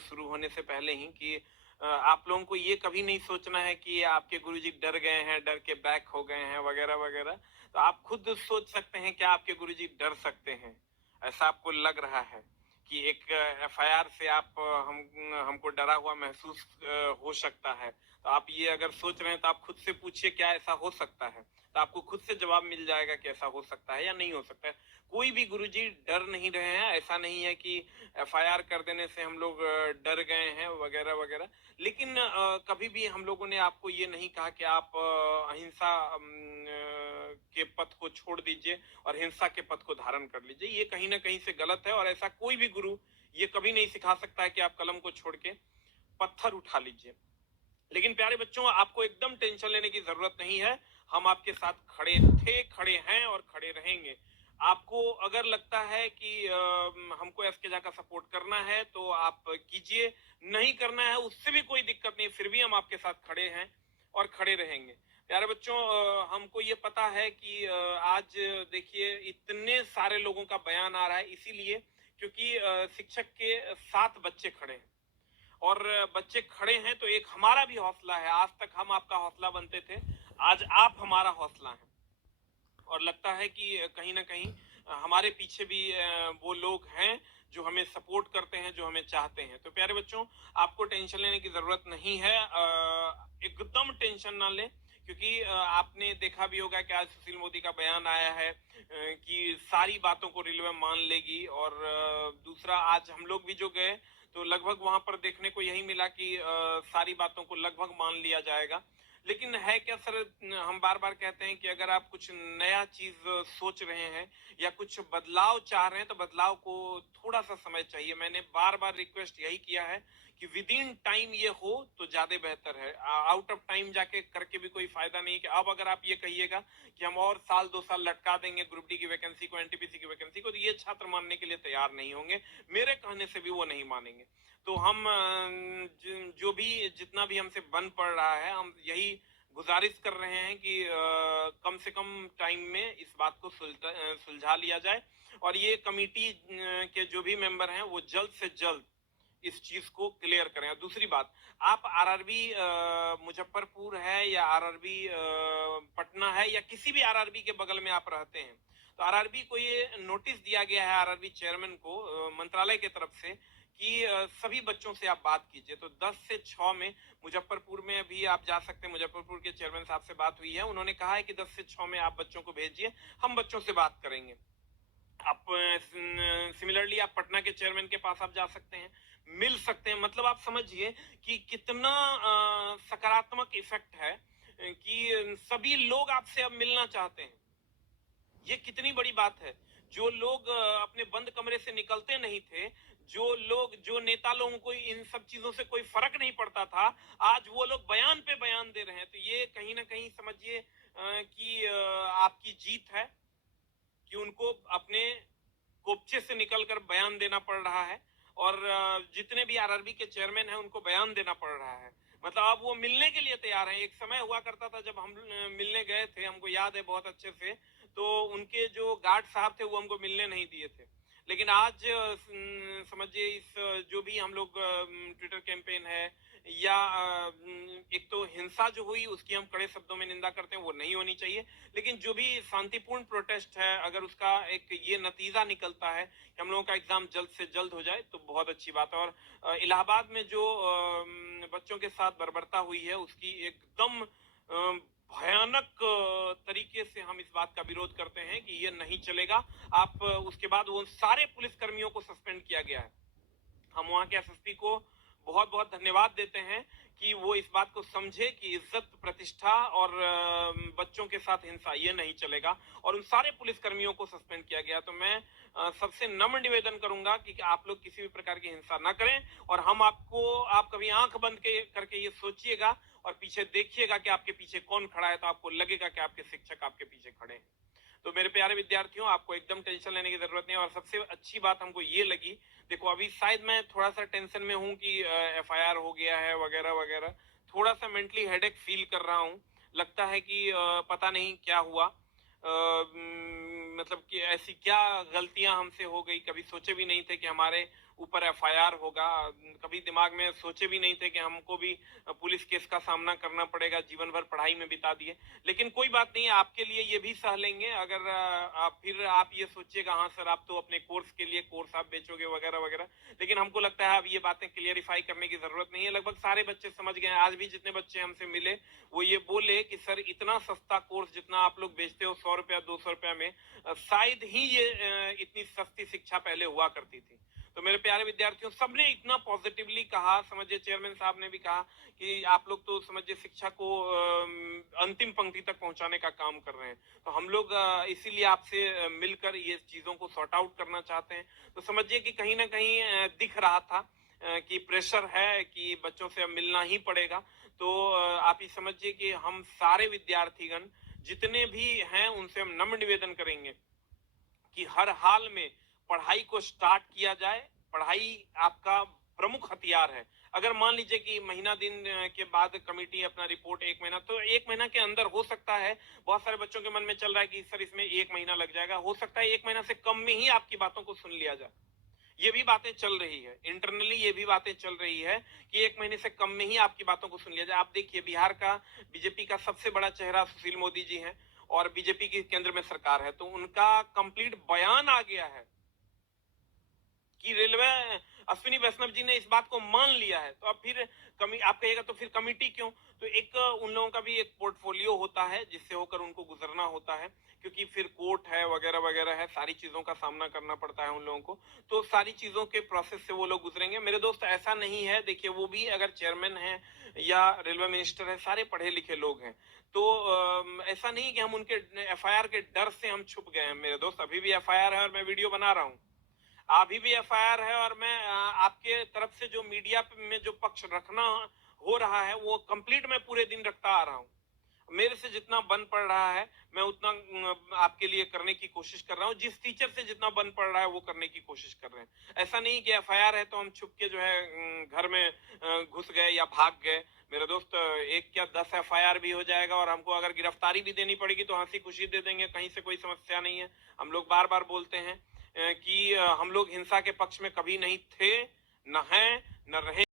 शुरू होने से पहले ही कि आप लोगों को ये कभी नहीं सोचना है कि आपके गुरुजी डर गए हैं, डर के बैक हो गए हैं वगैरह वगैरह। तो आप खुद सोच सकते हैं कि आपके गुरुजी डर सकते हैं, ऐसा आपको लग रहा है कि एक एफआईआर से आप हमको डरा हुआ महसूस हो सकता है। तो आप ये अगर सोच रहे हैं तो आप खुद से पूछिए क्या ऐसा हो सकता है, तो आपको खुद से जवाब मिल जाएगा कि ऐसा हो सकता है या नहीं हो सकता है। कोई भी गुरुजी डर नहीं रहे हैं, ऐसा नहीं है कि एफआईआर कर देने से हम लोग डर गए हैं वगैरह वगैरह। लेकिन कभी भी हम लोगों ने आपको ये नहीं कहा कि आप अहिंसा के पथ को छोड़ दीजिए और हिंसा के पथ को धारण कर लीजिए। ये कहीं ना कहीं से गलत है और ऐसा कोई भी गुरु ये कभी नहीं सिखा सकता है कि आप कलम को छोड़ के पत्थर उठा लीजिए। लेकिन प्यारे बच्चों, आपको एकदम टेंशन लेने की जरूरत नहीं है। हम आपके साथ खड़े थे, खड़े हैं और खड़े रहेंगे। आपको अगर लगता है कि हमको एसके झा का सपोर्ट करना है तो आप कीजिए, नहीं करना है उससे भी कोई दिक्कत नहीं, फिर भी हम आपके साथ खड़े हैं और खड़े रहेंगे। प्यारे बच्चों, हमको ये पता है कि आज देखिए इतने सारे लोगों का बयान आ रहा है, इसीलिए क्योंकि शिक्षक के 7 बच्चे खड़े हैं और बच्चे खड़े हैं तो एक हमारा भी हौसला है। आज तक हम आपका हौसला बनते थे, आज आप हमारा हौसला है। और लगता है कि कहीं ना कहीं हमारे पीछे भी वो लोग हैं जो हमें सपोर्ट करते हैं, जो हमें चाहते हैं। तो प्यारे बच्चों, आपको टेंशन लेने की जरूरत नहीं है, एकदम टेंशन ना लें, क्योंकि आपने देखा भी होगा कि आज सुशील मोदी का बयान आया है कि सारी बातों को रेलवे मान लेगी। और दूसरा, आज हम लोग भी जो गए तो लगभग वहां पर देखने को यही मिला कि सारी बातों को लगभग मान लिया जाएगा। लेकिन है क्या सर, हम बार बार कहते हैं कि अगर आप कुछ नया चीज सोच रहे हैं या कुछ बदलाव चाह रहे हैं तो बदलाव को थोड़ा सा समय चाहिए। मैंने बार बार रिक्वेस्ट यही किया है कि विद इन टाइम ये हो तो ज्यादा बेहतर है। आउट ऑफ टाइम जाके करके भी कोई फायदा नहीं है। कि अब अगर आप ये कहिएगा कि हम और साल 2 साल लटका देंगे ग्रुप डी की वैकेंसी को, एनटीपीसी की वैकेंसी को, तो ये छात्र मानने के लिए तैयार नहीं होंगे, मेरे कहने से भी वो नहीं मानेंगे। तो हम जो भी जितना भी हमसे बन पड़ रहा है, हम यही गुजारिश कर रहे हैं कि कम से कम टाइम में इस बात को सुलझा लिया जाए और ये कमेटी के जो भी मेंबर हैं वो जल्द से जल्द इस चीज को क्लियर करें। और दूसरी बात, आप आरआरबी मुजफ्फरपुर है या आरआरबी पटना है या किसी भी आरआरबी के बगल में आप रहते हैं, तो आरआरबी को ये नोटिस दिया गया है, आरआरबी चेयरमैन को मंत्रालय की तरफ से, कि सभी बच्चों से आप बात कीजिए। तो 10 से 6 में मुजफ्फरपुर में भी आप जा सकते हैं। मुजफ्फरपुर के चेयरमैन साहब से बात हुई है, उन्होंने कहा है कि 10 से 6 में आप बच्चों को भेजिए, हम बच्चों से बात करेंगे। आप सिमिलरली आप पटना के चेयरमैन के पास आप जा सकते हैं, मिल सकते हैं। मतलब आप समझिए कि कितना सकारात्मक इफेक्ट है कि सभी लोग आपसे अब मिलना चाहते हैं। ये कितनी बड़ी बात है। जो लोग अपने बंद कमरे से निकलते नहीं थे, जो लोग, जो नेता लोगों को इन सब चीजों से कोई फर्क नहीं पड़ता था, आज वो लोग बयान पे बयान दे रहे हैं। तो ये कहीं ना कहीं समझिए कि आपकी जीत है कि उनको अपने कोपचे से निकलकर बयान देना पड़ रहा है और जितने भी आरआरबी के चेयरमैन हैं उनको बयान देना पड़ रहा है। मतलब अब वो मिलने के लिए तैयार हैं। एक समय हुआ करता था जब हम मिलने गए थे, हमको याद है बहुत अच्छे से, तो उनके जो गार्ड साहब थे वो हमको मिलने नहीं दिए थे। लेकिन आज समझिए इस जो भी हम लोग ट्विटर कैंपेन है या एक तो हिंसा जो हुई उसकी हम कड़े शब्दों में निंदा करते हैं, वो नहीं होनी चाहिए। लेकिन जो भी शांतिपूर्ण प्रोटेस्ट है, अगर उसका एक ये नतीजा निकलता है कि हम लोगों का एग्जाम जल्द से जल्द हो जाए तो बहुत अच्छी बात है। और इलाहाबाद में जो बच्चों के साथ बर्बरता हुई है उसकी एकदम भयानक तरीके से हम इस बात का विरोध करते हैं कि ये नहीं चलेगा। आप उसके बाद वो सारे पुलिस कर्मियों को सस्पेंड किया गया है। हम वहां के एसएसपी को बहुत बहुत धन्यवाद देते हैं कि वो इस बात को समझे कि इज्जत, प्रतिष्ठा और बच्चों के साथ हिंसा ये नहीं चलेगा, और उन सारे पुलिसकर्मियों को सस्पेंड किया गया। तो मैं सबसे नम्र निवेदन करूंगा कि आप लोग किसी भी प्रकार की हिंसा न करें। और हम आपको, आप कभी आंख बंद करके ये सोचिएगा और पीछे देखिएगा कि आपके पीछे कौन खड़ा है, तो आपको लगेगा कि आपके शिक्षक आपके पीछे खड़े हैं। तो मेरे प्यारे विद्यार्थियों, आपको एकदम टेंशन लेने की जरूरत नहीं है। और सबसे अच्छी बात हमको ये लगी, देखो अभी शायद मैं थोड़ा सा टेंशन में हूँ कि एफआईआर हो गया है वगैरह वगैरह, थोड़ा सा मेंटली हेडेक फील कर रहा हूँ। लगता है कि पता नहीं क्या हुआ, मतलब कि ऐसी क्या गलतियां हमसे हो गई, कभी सोचे भी नहीं थे कि हमारे ऊपर एफआईआर होगा। कभी दिमाग में सोचे भी नहीं थे कि हमको भी पुलिस केस का सामना करना पड़ेगा, जीवन भर पढ़ाई में बिता दिए। लेकिन कोई बात नहीं, आपके लिए ये भी सह लेंगे। अगर फिर आप ये सोचिएगा हाँ सर आप तो अपने कोर्स के लिए कोर्स आप बेचोगे वगैरह वगैरह, लेकिन हमको लगता है अब ये बातें क्लियरिफाई करने की जरूरत नहीं है। लगभग सारे बच्चे समझ गए हैं। आज भी जितने बच्चे हमसे मिले वो ये बोले कि सर इतना सस्ता कोर्स जितना आप लोग बेचते हो 100 रुपया 200 रुपया में, शायद ही ये इतनी सस्ती शिक्षा पहले हुआ करती थी। तो मेरे प्यारे विद्यार्थियों, सबने इतना पॉजिटिवली कहा, समझिए चेयरमैन साहब ने भी कहा कि आप लोग तो समझिए शिक्षा को अंतिम पंक्ति तक पहुंचाने का काम कर रहे हैं। तो हम लोग इसीलिए आपसे मिलकर ये चीजों को सॉर्ट आउट करना चाहते हैं। तो समझिए कि कहीं ना कहीं दिख रहा था कि प्रेशर है कि बच्चों से अब मिलना ही पड़ेगा। तो आप ये समझिए कि हम सारे विद्यार्थीगण जितने भी हैं उनसे हम नम्र निवेदन करेंगे कि हर हाल में पढ़ाई को स्टार्ट किया जाए। पढ़ाई आपका प्रमुख हथियार है। अगर मान लीजिए कि महीना दिन के बाद कमेटी अपना रिपोर्ट 1 महीना, तो 1 महीना के अंदर हो सकता है, बहुत सारे बच्चों के मन में चल रहा है कि सर इसमें 1 महीना लग जाएगा, हो सकता है 1 महीना से कम में ही आपकी बातों को सुन लिया जाए। ये भी बातें चल रही है इंटरनली, ये भी बातें चल रही है कि 1 महीने से कम में ही आपकी बातों को सुन लिया जाए। आप देखिए बिहार का बीजेपी का सबसे बड़ा चेहरा सुशील मोदी जी हैं और बीजेपी की केंद्र में सरकार है, तो उनका कंप्लीट बयान आ गया है कि रेलवे अश्विनी वैष्णव जी ने इस बात को मान लिया है। तो अब फिर आप कहिएगा तो फिर कमेटी क्यों? तो एक उन लोगों का भी एक पोर्टफोलियो होता है जिससे होकर उनको गुजरना होता है, क्योंकि फिर कोर्ट है वगैरह वगैरह है, सारी चीजों का सामना करना पड़ता है उन लोगों को। तो सारी चीजों के प्रोसेस से वो लोग गुजरेंगे। मेरे दोस्त ऐसा नहीं है, देखिए वो भी अगर चेयरमैन है या रेलवे मिनिस्टर है, सारे पढ़े लिखे लोग हैं। तो ऐसा नहीं कि हम उनके एफआईआर के डर से हम छुप गए हैं। मेरे दोस्त अभी भी एफआईआर है और मैं वीडियो बना रहा हूँ, अभी भी एफआईआर है और मैं आपके तरफ से जो मीडिया में जो पक्ष रखना हो रहा है वो कंप्लीट मैं पूरे दिन रखता आ रहा हूँ। मेरे से जितना बन पड़ रहा है मैं उतना आपके लिए करने की कोशिश कर रहा हूँ। जिस टीचर से जितना बन पड़ रहा है वो करने की कोशिश कर रहे हैं। ऐसा नहीं कि एफआईआर है तो हम छुप के जो है घर में घुस गए या भाग गए। मेरे दोस्त एक क्या 10 एफआईआर भी हो जाएगा और हमको अगर गिरफ्तारी भी देनी पड़ेगी तो हंसी खुशी दे देंगे, कहीं से कोई समस्या नहीं है। हम लोग बार बार बोलते हैं कि हम लोग हिंसा के पक्ष में कभी नहीं थे, न हैं, न रहे।